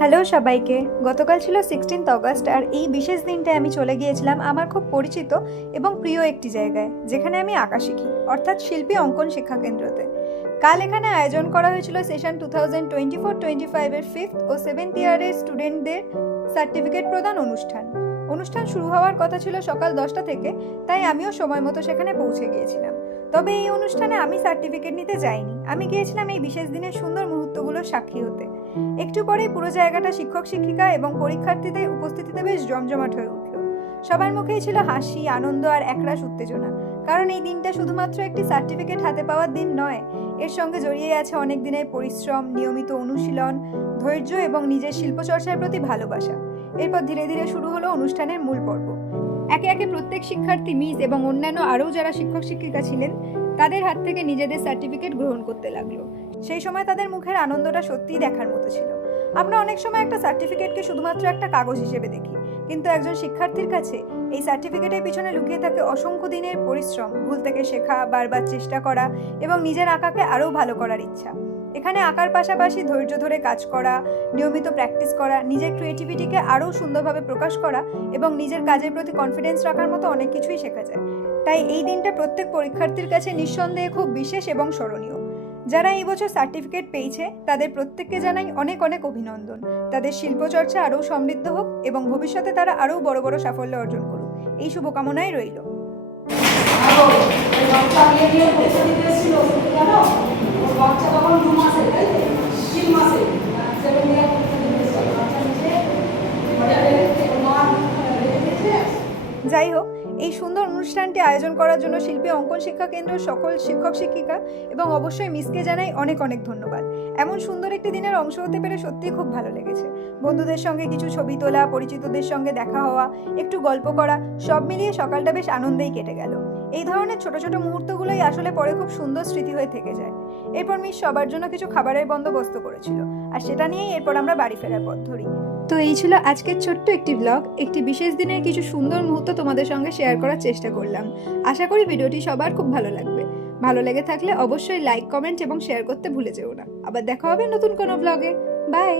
Hello সবাইকে। গতকাল ছিল 16 অগস্ট আর এই বিশেষ দিনটায় আমি চলে গিয়েছিলাম আমার খুব পরিচিত এবং প্রিয় একটি জায়গায়, যেখানে আমি আঁকা শিখি, অর্থাৎ শিল্পী অঙ্কন শিক্ষা কেন্দ্রতে। কাল এখানে আয়োজন করা হয়েছিল সেশন 2024-25 এর 5th ও 7th ইয়ারের স্টুডেন্টদের সার্টিফিকেট প্রদান অনুষ্ঠান। অনুষ্ঠান শুরু হওয়ার কথা ছিল সকাল 10টা থেকে, তাই আমিও সময় মতো সেখানে পৌঁছে গিয়েছিলাম। তবে এই অনুষ্ঠানে আমি সার্টিফিকেট নিতে যাইনি, আমি গিয়েছিলাম এই বিশেষ দিনের সুন্দর মুহূর্তগুলোর সাক্ষী হতে। একটু পরেই পুরো জায়গাটা শিক্ষক শিক্ষিকা এবং পরীক্ষার্থীদের উপস্থিতিতে বেশ জমজমাট হয়ে উঠল। সবার মুখেই ছিল হাসি, আনন্দ আর একরাশ উত্তেজনা, কারণ এই দিনটা শুধুমাত্র একটি সার্টিফিকেট হাতে পাওয়ার দিন নয়, এর সঙ্গে জড়িয়ে আছে অনেক দিনের পরিশ্রম, নিয়মিত অনুশীলন, ধৈর্য এবং নিজের শিল্পচর্চার প্রতি ভালোবাসা। এরপর ধীরে ধীরে শুরু হলো অনুষ্ঠানের মূল পর্ব। একে একে প্রত্যেক শিক্ষার্থী, মিস এবং অন্যান্য আরও যারা শিক্ষক শিক্ষিকা ছিলেন তাদের হাত থেকে নিজেদের সার্টিফিকেট গ্রহণ করতে লাগলো। সেই সময় তাদের মুখের আনন্দটা সত্যিই দেখার মতো ছিল। আমরা অনেক সময় একটা সার্টিফিকেটকে শুধুমাত্র একটা কাগজ হিসেবে দেখি, কিন্তু একজন শিক্ষার্থীর কাছে এই সার্টিফিকেটের পিছনে লুকিয়ে থাকে অসংখ্য দিনের পরিশ্রম, ভুল থেকে শেখা, বারবার চেষ্টা করা এবং নিজের আঁকাকে আরও ভালো করার ইচ্ছা। এখানে আঁকার পাশাপাশি ধৈর্য ধরে কাজ করা, নিয়মিত প্র্যাকটিস করা, নিজের ক্রিয়েটিভিটিকে আরও সুন্দরভাবে প্রকাশ করা এবং নিজের কাজের প্রতি কনফিডেন্স রাখার মতো অনেক কিছুই শেখা যায়। তাই এই দিনটা প্রত্যেক পরীক্ষার্থীর কাছে নিঃসন্দেহে খুব বিশেষ এবং স্মরণীয়। যারা এই বছর সার্টিফিকেট পেয়েছে তাদের প্রত্যেককে জানাই অনেক অনেক অভিনন্দন। তাদের শিল্পচর্চা আরও সমৃদ্ধ হোক এবং ভবিষ্যতে তারা আরও বড় বড় সাফল্য অর্জন করুক, এই শুভকামনাই রইল। যাই হোক, এই সুন্দর অনুষ্ঠানটি আয়োজন করার জন্য শিল্পী অঙ্কন শিক্ষা কেন্দ্রের সকল শিক্ষক শিক্ষিকা এবং অবশ্যই মিসকে জানাই অনেক অনেক ধন্যবাদ। এমন সুন্দর একটি দিনের অংশ হতে পেরে সত্যিই খুব ভালো লেগেছে। বন্ধুদের সঙ্গে কিছু ছবি তোলা, পরিচিতদের সঙ্গে দেখা হওয়া, একটু গল্প করা, সব মিলিয়ে সকালটা বেশ আনন্দেই কেটে গেল। এই ধরনের ছোট ছোট মুহূর্তগুলোই আসলে পরে খুব সুন্দর স্মৃতি হয়ে থেকে যায়। এরপর মিস সবার জন্য কিছু খাবারের বন্দোবস্ত করেছিল, আর সেটা নিয়েই এরপর আমরা বাড়ি ফেরার পথ ধরি। তো এই ছিল আজকের ছোট্ট একটি ব্লগ। একটি বিশেষ দিনের কিছু সুন্দর মুহূর্ত তোমাদের সঙ্গে শেয়ার করার চেষ্টা করলাম। আশা করি ভিডিওটি সবার খুব ভালো লাগবে। ভালো লেগে থাকলে অবশ্যই লাইক, কমেন্ট এবং শেয়ার করতে ভুলে যেও না। আবার দেখা হবে নতুন কোনো ব্লগে। বাই।